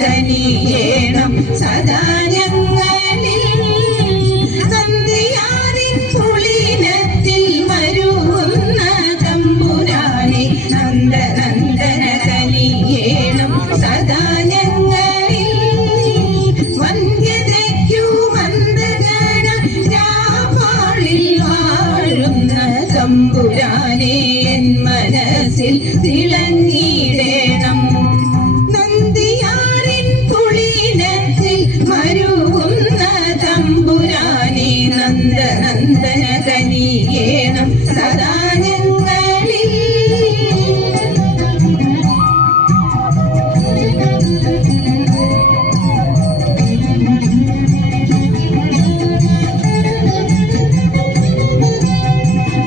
നന്ദനകനിയേണം സദാ ഞങ്ങളിൽ നന്ദിയാറിൻ പുളിനത്തിൽ മരുവുന്ന തമ്പുരാനെ നന്ദനകനിയേണം സദാ ഞങ്ങളിൽ വന്ധ്യതയ്ക്കു മന്ദഗണ രാപാളിൽ വാഴുന്ന തമ്പുരാനെ എൻ മനസ്സിൽ തിളങ്ങിയിടേണം മരുവുന്ന തമ്പുരാനെ നന്ദനകനിയേണം സദാ ഞങ്ങളിൽ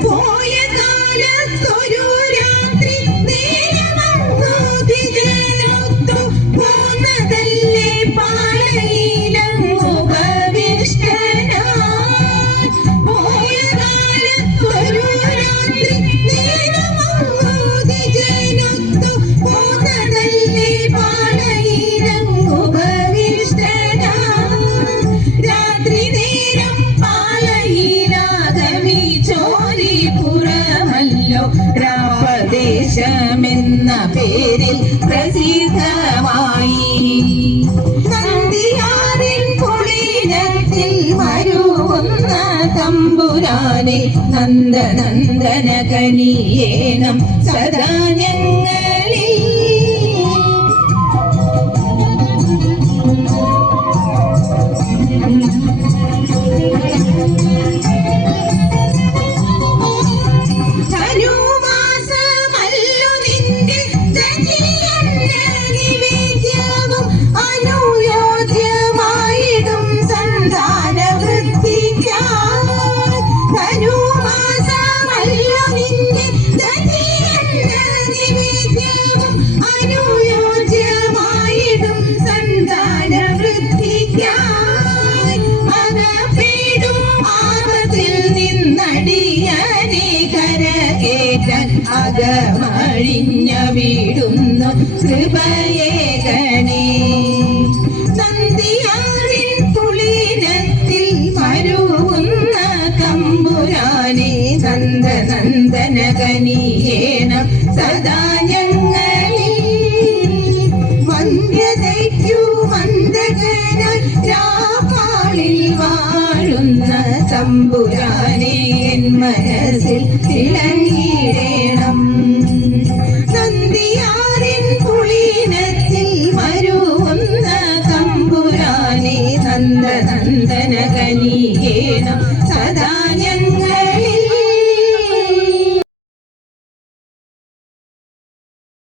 പോയ കാലത്തൊരു രാത്രി നേരമൊത്തു പോന്നതല്ലേ ദേശമെന്ന പേരിൽ പ്രസിദ്ധമായി നന്ദിയാറിൻ പുളിനത്തിൽ മരുവുന്ന തമ്പുരാനെ നന്ദനകനിയേണം സദാ ഞങ്ങളിൽ അകമഴിഞ്ഞ വീടുന്നു കൃപയേകണേ നന്ദിയാറിൻ പുളിനത്തിൽ മരുവുന്ന തമ്പുരാനെ നന്ദനകനിയേണം സദാ ഞങ്ങളിൽ വന്ധ്യതയ്ക്കു മന്ദഗണ രാപാളിൽ വാഴുന്ന തമ്പുരാൻ